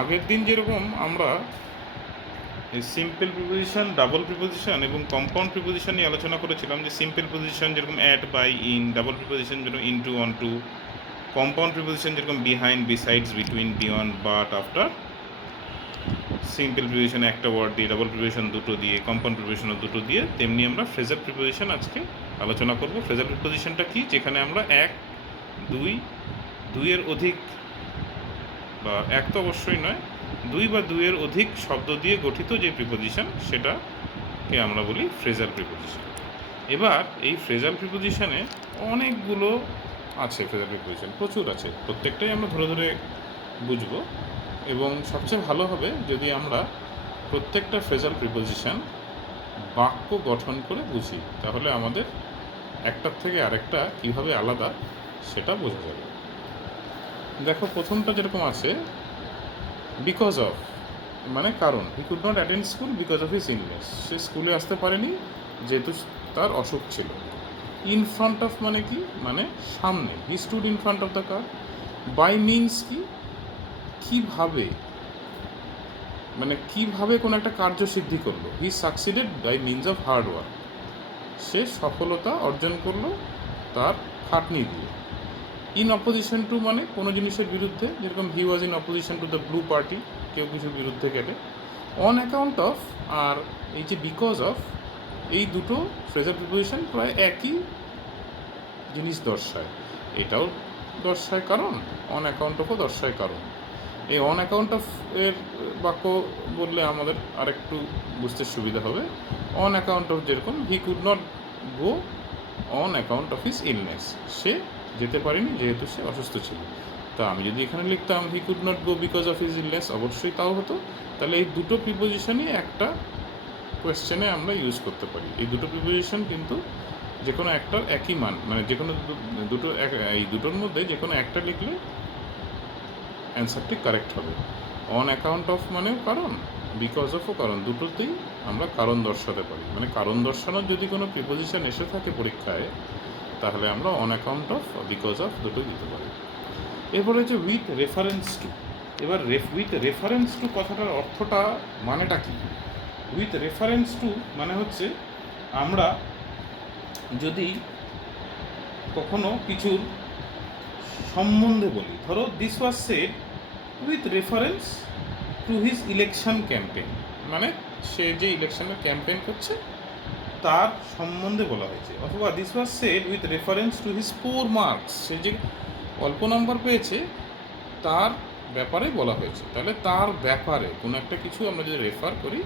আগের দিন যেরকম আমরা এই সিম্পল প্রিপোজিশন, ডাবল প্রিপোজিশন এবং কম্পাউন্ড প্রিপোজিশন নিয়ে আলোচনা করেছিলাম, যে সিম্পল প্রিপোজিশন যেরকম at, by, in, double preposition যেরকম ইনটু, অনটু, কম্পাউন্ড প্রিপোজিশন যেরকম behind, besides, between, beyond, but, after. Simple preposition একটা ওয়ার্ড দিয়ে, ডাবল প্রিপোজিশন দুটো দিয়ে, কম্পাউন্ড প্রিপোজিশনও দুটো দিয়ে। তেমনি আমরা ফ্রেজাল প্রিপোজিশন আজকে আলোচনা করব। ফ্রেজাল প্রিপোজিশনটা কি? যেখানে আমরা এক, দুই, দুইয়ের অধিক, বা এক তো অবশ্যই নয়, দুই বা দুইয়ের অধিক শব্দ দিয়ে গঠিত যে প্রিপোজিশন, সেটাকে আমরা বলি ফ্রেজাল প্রিপোজিশন। এবার এই ফ্রেজাল প্রিপোজিশনে অনেকগুলো আছে। ফ্রেজাল প্রিপোজিশন প্রচুর আছে, প্রত্যেকটাই আমরা ধরে ধরে বুঝবো, এবং সবচেয়ে ভালো হবে যদি আমরা প্রত্যেকটা ফ্রেজাল প্রিপোজিশন বাক্য গঠন করে বুঝি, তাহলে আমাদের একটার থেকে আরেকটা কীভাবে আলাদা সেটা বোঝা যাবে। দেখো, প্রথমটা যেরকম আছে, বিকজ অফ মানে কারণ। He could not attend school because of his illness. সে স্কুলে আসতে পারেনি যেহেতু তার অসুখ ছিল। ইন ফ্রন্ট অফ মানে কি? মানে সামনে। He stood in front of the car. By means কি? কীভাবে, মানে কীভাবে কোনো একটা কার্য সিদ্ধি করলো। He succeeded by means of hard work. সে সফলতা অর্জন করলো তার খাটনি দিয়ে। ইন অপোজিশন টু মানে কোনো জিনিসের বিরুদ্ধে, যেরকম he was in opposition to the blue party, কেউ কিছুর বিরুদ্ধে গেলে। অন অ্যাকাউন্ট অফ আর এই যে বিকজ অফ, এই দুটো ফ্রেজাল প্রিপোজিশন প্রায় একই জিনিস দর্শায়। এটাও দর্শায় কারণ, অন অ্যাকাউন্ট অফও দর্শায় কারণ। এই অন অ্যাকাউন্ট অফ এর বাক্য বললে আমাদের আরেকটু বুঝতে সুবিধা হবে। অন অ্যাকাউন্ট অফ যেরকম he could not go on account of his illness, সে যেতে পারেনি যেহেতু সে অসুস্থ ছিল। তা আমি যদি এখানে লিখতাম হি could not go because of his illness, অবশ্যই তাও হতো। তাহলে এই দুটো প্রিপোজিশনই একটা কোয়েশ্চেনে আমরা ইউজ করতে পারি। এই দুটো প্রিপোজিশন কিন্তু যে কোনো একটার একই মান, মানে যে কোনো দুটো এই দুটোর মধ্যে যে কোনো একটা লিখলে অ্যান্সারটি কারেক্ট হবে। অন অ্যাকাউন্ট অফ মানেও কারণ, বিকজ অফও কারণ, দুটোতেই আমরা কারণ দর্শাতে পারি। মানে কারণ দর্শানোর যদি কোনো প্রিপোজিশন এসে থাকে পরীক্ষায়, তাহলে আমরা on account of, because of দুটোই দিতে পারি। এরপরে হচ্ছে উইথ রেফারেন্স টু। এবার উইথ রেফারেন্স টু কথাটার অর্থটা, মানেটা কী? উইথ রেফারেন্স টু মানে হচ্ছে আমরা যদি কখনো কিছুর সম্বন্ধে বলি, ধরো this was said with reference to his election campaign, মানে সে যে ইলেকশনের ক্যাম্পেইন করছে তার সম্বন্ধে বলা হয়েছে। অথবা this was said with reference to his poor marks, সে যে অল্প নম্বর পেয়েছে তার ব্যাপারে বলা হয়েছে। তাহলে তার ব্যাপারে কোনো একটা কিছু আমরা যদি রেফার করি,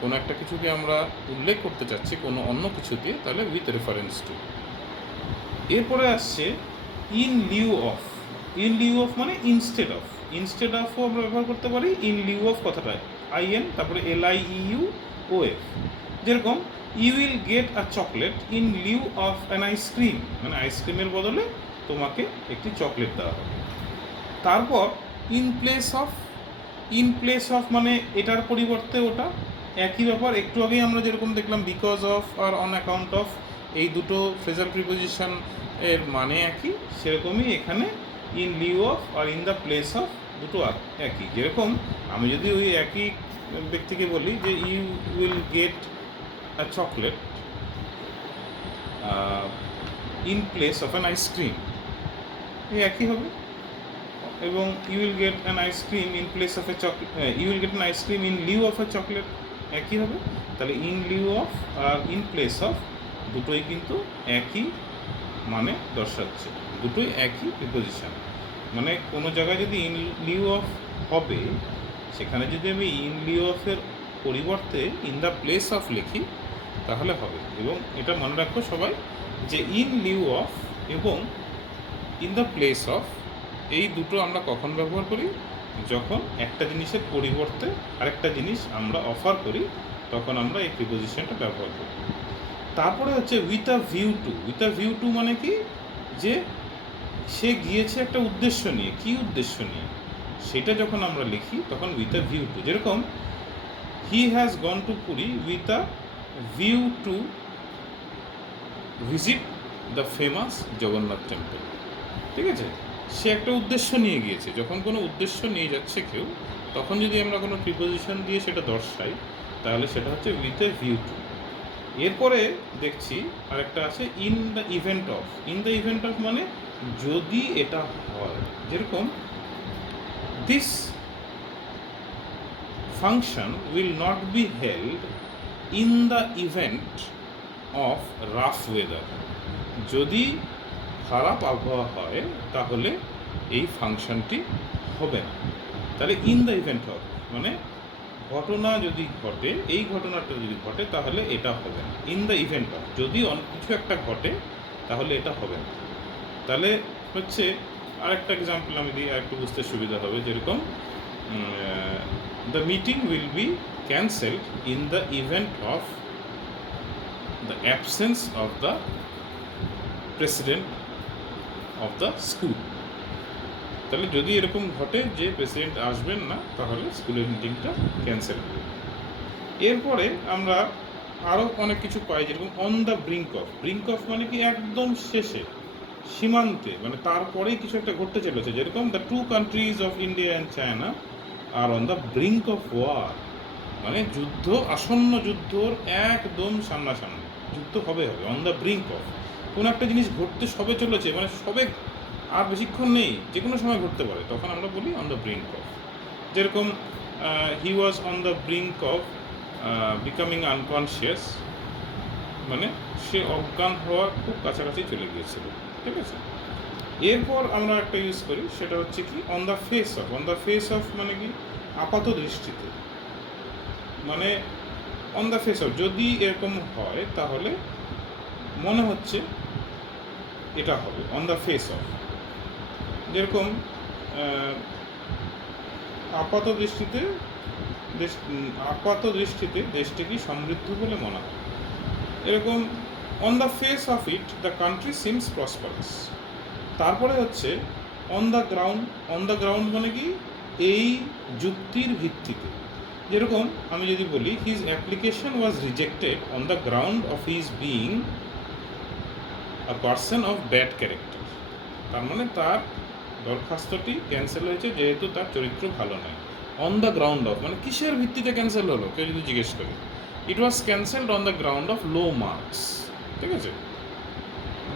কোনো একটা কিছুকে আমরা উল্লেখ করতে চাচ্ছি কোনো অন্য কিছু দিয়ে, তাহলে উইথ রেফারেন্স টু। এরপরে আসছে in lieu of. In lieu of মানে ইনস্টেড অফ। ইনস্টেড অফও আমরা ব্যবহার করতে পারি ইন লিউ অফ কথাটায়, আইএন তারপরে LIEU OF। যেরকম you will get a chocolate in lieu of an ice cream, মানে আইসক্রিমের বদলে তোমাকে একটি চকলেট দেওয়া হবে। তারপর in place of. In place of মানে এটার পরিবর্তে ওটা, একই ব্যাপার। একটু আগেই আমরা যেরকম দেখলাম বিকজ অফ আর অন অ্যাকাউন্ট অফ, এই দুটো ফ্রেজাল প্রিপোজিশন এর মানে একই, সেরকমই এখানে ইন লিউ অফ আর ইন দ্য প্লেস অফ দুটো একই। যেরকম আমি যদি ওই একই ব্যক্তিকে বলি যে you will get a chocolate in place of an ice cream, এই একই হবে। এবং you will get an ice cream in place of a chocolate, you will get an ice cream in lieu of a chocolate, একই হবে। তাহলে ইন লিউ অফ আর in place of দুটোই কিন্তু একই মানে দর্শাচ্ছে, দুটোই একই প্রিপোজিশন। মানে কোনো জায়গায় যদি ইন লিউ অফ হবে, সেখানে যদি আমি ইন লিউ অফের পরিবর্তে ইন দ্য প্লেস অফ লিখি তাহলে হবে। এবং এটা মনে রাখো সবাই যে ইন লিউ অফ এবং ইন দ্য প্লেস অফ এই দুটো আমরা কখন ব্যবহার করি? যখন একটা জিনিসের পরিবর্তে আরেকটা জিনিস আমরা অফার করি, তখন আমরা এই প্রিপোজিশনটা ব্যবহার করি। তারপরে হচ্ছে with a view two. With a view two মানে কি? যে সে গিয়েছে একটা উদ্দেশ্য নিয়ে। কি উদ্দেশ্য নিয়ে? সেটা যখন আমরা লিখি তখন উইথ আ ভিউ টু। যেরকম he has gone to Puri with a view to visit the famous Jagannath temple. ঠিক আছে? সে একটা উদ্দেশ্য নিয়ে গিয়েছে। যখন কোনো উদ্দেশ্য নিয়ে যাচ্ছে কেউ, তখন যদি আমরা কোনো প্রিপোজিশন দিয়ে সেটা দর্শাই তাহলে সেটা হচ্ছে উইথ এ ভিউ টু। এরপরে দেখছি আরেকটা আছে in the event of. In the event of মানে যদি এটা হয়, যেরকম this function will not be held in the event of rough weather. যদি খারাপ আবহাওয়া হয় তাহলে এই ফাংশনটি হবে না। তাহলে ইন দ্য ইভেন্ট অফ মানে ঘটনা যদি ঘটে, এই ঘটনাটা যদি ঘটে তাহলে এটা হবে না। ইন দ্য ইভেন্ট অফ যদি কিছু একটা ঘটে তাহলে এটা হবে না। তাহলে হচ্ছে আরেকটা এক্সাম্পল আমি দিই, আরেকটু বুঝতে সুবিধা হবে। যেরকম the meeting will be cancelled in the event of the absence of the president of the school. তাহলে যদি এরকম ঘটে যে প্রেসিডেন্ট আসবেন না তাহলে স্কুলের মিটিংটা ক্যান্সেল হবে। এরপরে আমরা আরও অনেক কিছু পাই, যেরকম on the brink of. Brink of মানে কি একদম শেষে, সীমান্তে, মানে তারপরেই কিছু একটা ঘটতে চলেছে। যেরকম the two countries of India and China are on the brink of war, মানে যুদ্ধ, আসন্ন যুদ্ধর একদম সামনাসামনি, যুদ্ধ হবে হবে। অন দ্য ব্রিঙ্ক অফ কোনো একটা জিনিস ঘটতে সবে চলেছে, মানে সবে আর বেশিক্ষণ নেই, যে কোনো সময় ঘটতে পারে, তখন আমরা বলি অন দ্য ব্রিঙ্ক অফ। যেরকম he was on the brink of becoming unconscious, মানে সে অজ্ঞান হওয়ার খুব কাছাকাছি চলে গিয়েছিল। ঠিক আছে। এরপর আমরা একটা ইউজ করি, সেটা হচ্ছে কি on the face of. On the face of মানে কি আপাত দৃষ্টিতে, মানে অন দ্য ফেস অফ যদি এরকম হয় তাহলে মনে হচ্ছে এটা হবে। অন দ্য ফেস অফ যেরকম আপাত দৃষ্টিতে দেশটিকে সমৃদ্ধ বলে মনে হয়। এরকম on the face of it the country seems prosperous. তারপরে হচ্ছে on the ground. On the ground মানে কি এই যুক্তির ভিত্তিতে। যেরকম আমি যদি বলি his application was rejected on the ground of his being a person of bad character, তার মানে তার দরখাস্তটি ক্যান্সেল হয়েছে যেহেতু তার চরিত্র ভালো নয়। অন দ্য গ্রাউন্ড অফ মানে কিসের ভিত্তিতে ক্যান্সেল হলো, কেউ যদি জিজ্ঞেস করে, it was cancelled on the ground of low marks. ঠিক আছে।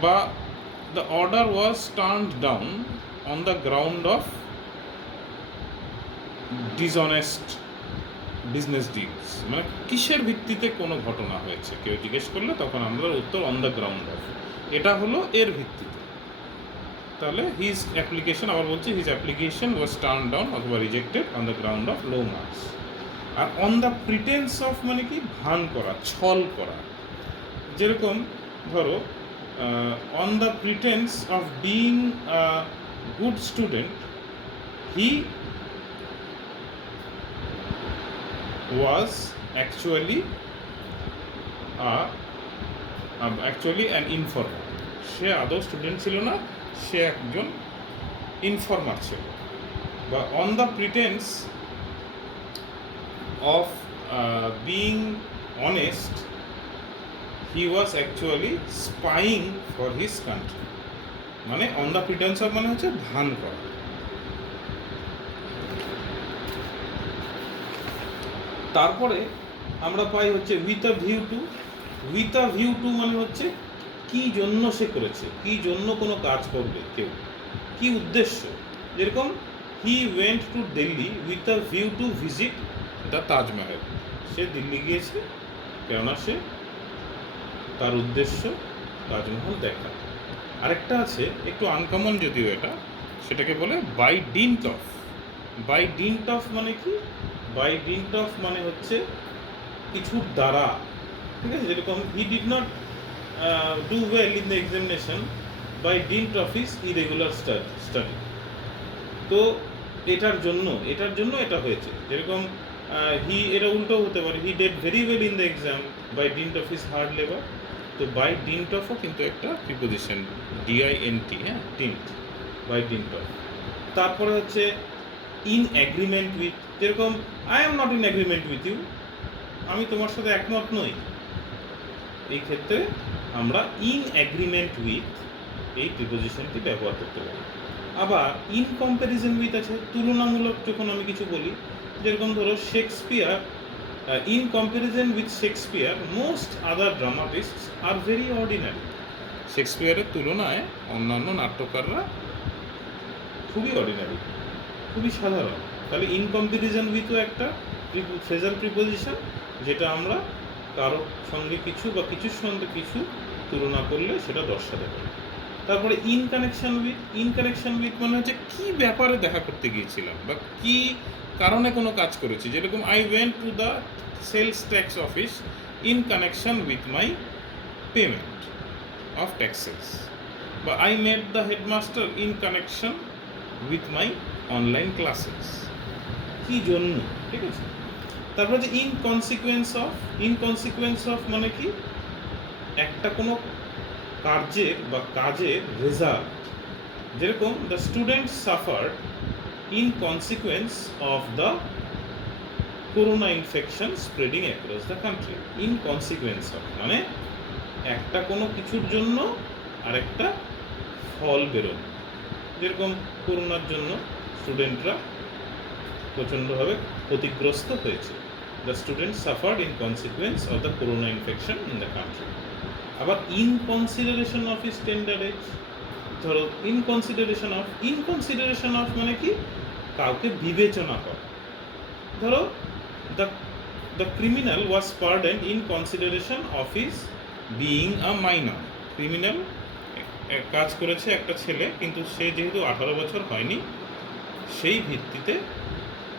বা the order was turned down on the ground of dishonest business deals, মানে কিসের ভিত্তিতে কোনো ঘটনা হয়েছে কেউ জিজ্ঞেস করলে তখন আমরা উত্তর অন দ্য গ্রাউন্ড অফ, এটা হলো এর ভিত্তিতে। তাহলে হিজ অ্যাপ্লিকেশন, আবার বলছি his application was turn down অথবা rejected on the ground of low marks. আর অন দ্য প্রিটেন্স অফ মানে কি ভান করা, ছল করা। যেরকম ধরো on the pretence of being a good student he was actually an informer. সে আদৌ স্টুডেন্ট ছিল না, সে একজন ইনফর্মার ছিল। বা on the pretence of being honest he was actually spying for his country, মানে অন দ্য প্রিটেন্স অফ মানে হচ্ছে ভান করা। তারপরে আমরা পাই হচ্ছে with a view two. With a view two মানে হচ্ছে কি জন্য সে করেছে, কি জন্য কোনো কাজ করবে কেউ, কি উদ্দেশ্য। যেরকম he went to Delhi with a view to visit the Taj Mahal. সে দিল্লি গিয়েছে কেননা সে তার উদ্দেশ্য তাজমহল দেখা। আরেকটা আছে একটু আনকমন যদিও এটা, সেটাকে বলে by dint of. By dint of মানে কি, বাই ডিন্ট অফ মানে হচ্ছে কিছুর দ্বারা। ঠিক আছে। যেরকম he did not do well in the examination by dint of his irregular study. তো এটার জন্য এটা হয়েছে। যেরকম এটা উল্টো হতে পারে, he did very well in the exam by dint of his hard labour. তো বাই ডিন্ট অফও কিন্তু একটা প্রিপোজিশন, ডিআইএনটি, হ্যাঁ, ডিন্ট, বাই ডিন্ট অফ। তারপরে হচ্ছে ইন অ্যাগ্রিমেন্ট উইথ। যেরকম I am not in agreement with you, আমি তোমার সাথে একমত নই। এই ক্ষেত্রে আমরা ইন অ্যাগ্রিমেন্ট উইথ এই প্রিপোজিশনটি ব্যবহার করতে পারি। আবার ইন কম্প্যারিজন উইথ আছে, তুলনামূলক যখন আমি কিছু বলি, যেরকম ধরো Shakespeare, in comparison with Shakespeare most other dramatists are very ordinary. শেক্সপিয়ারের তুলনায় অন্যান্য নাট্যকাররা খুবই অর্ডিনারি, খুবই সাধারণ। তাহলে ইন কম্প্যারিজন উইথও একটা ফ্রেজাল প্রিপোজিশন, যেটা আমরা কারোর সঙ্গে কিছু বা কিছুর সঙ্গে কিছু তুলনা করলে সেটা দর্শাতে পারি। তারপরে ইন কানেকশন উইথ মানে হচ্ছে কী ব্যাপারে দেখা করতে গিয়েছিলাম বা কী কারণে কোনো কাজ করেছি, যেরকম I went to the sales tax office in connection with my payment of taxes, বা I met the headmaster in connection with my online classes, কী জন্য, ঠিক আছে। তারপর যে ইনকনসিকুয়েন্স অফ মানে কি, একটা কোনো কার্যের বা কাজের রেজাল্ট, যেরকম the student suffered in consequence of the corona infection spreading across the country. In consequence of মানে একটা কোনো কিছুর জন্য আরেকটা ফল বেরোয়, যেরকম করোনার জন্য স্টুডেন্টরা প্রচণ্ডভাবে ক্ষতিগ্রস্ত হয়েছে। The student suffered in consequence of the corona infection in the country. আবার in consideration of his tender age, ধরো ইনকনসিডারেশন অফ মানে কি, কাউকে বিবেচনা করা। ধরো the criminal was pardoned in consideration of his being a minor. Criminal কাজ করেছে একটা ছেলে, কিন্তু সে যেহেতু 18 বছর হয়নি, সেই ভিত্তিতে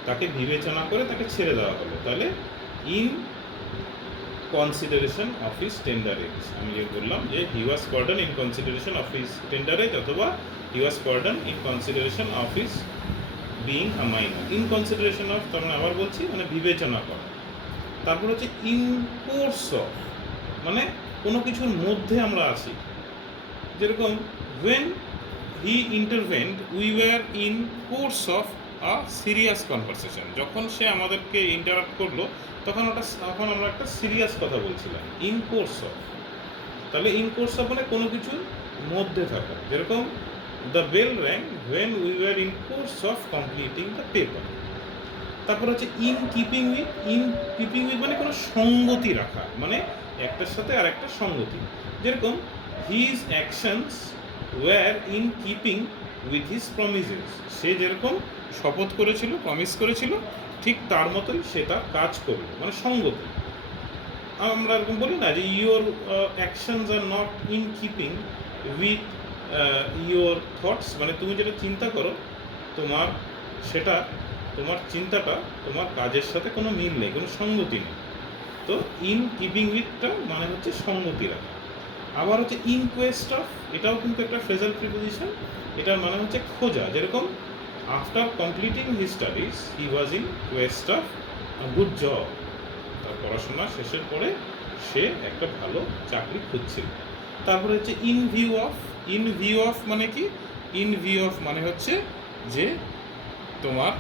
তাকে বিবেচনা করে তাকে ছেড়ে দেওয়া হলো। তাহলে in consideration of his tender age, আমি যে বললাম যে he was pardon in consideration of his tender age, অথবা he was pardon in consideration of his being a minor. In consideration of, তার মানে আবার বলছি, মানে বিবেচনা করা। তারপর হচ্ছে ইন কোর্স অফ মানে কোনো কিছুর মধ্যে আমরা আছি, যেরকম when he intervened we were in course of a serious conversation। যখন সে আমাদেরকে ইন্টারাপ্ট করলো তখন আমরা একটা সিরিয়াস কথা বলছিলাম। ইন কোর্স অফ, তাহলে ইন কোর্স অফ মানে কোনো কিছুর মধ্যে থাকা, যেরকম the bell rang when we were in course of completing the paper। তারপর হচ্ছে ইন কিপিং উইথ মানে কোনো সঙ্গতি রাখা, মানে একটার সাথে আর একটা সঙ্গতি, যেরকম his actions were in keeping with his promises. সে যেরকম শপথ করেছিল, প্রমিস করেছিল, ঠিক তার মতোই সে তার কাজ করবে, মানে সঙ্গতি। আমরা এরকম বলি না যে your actions are not in keeping with your thoughts, মানে তুমি যেটা চিন্তা করো তোমার চিন্তাটা তোমার কাজের সাথে কোনো মিল নেই, কোনো সঙ্গতি নেই। তো ইন কিপিং উইথটা মানে হচ্ছে সঙ্গতি রাখা। আবার হচ্ছে ইন কোয়েস্ট অফ, এটাও কিন্তু একটা ফ্রেজাল প্রিপোজিশন, এটার মানে হচ্ছে খোঁজা, যেরকম after completing his studies he was in Quest of a good job. তার পড়াশোনা শেষের পরে সে একটা ভালো চাকরি খুঁজছিল। তারপরে হচ্ছে ইন ভিউ অফ মানে কি, ইন ভিউ অফ মানে হচ্ছে যে তোমার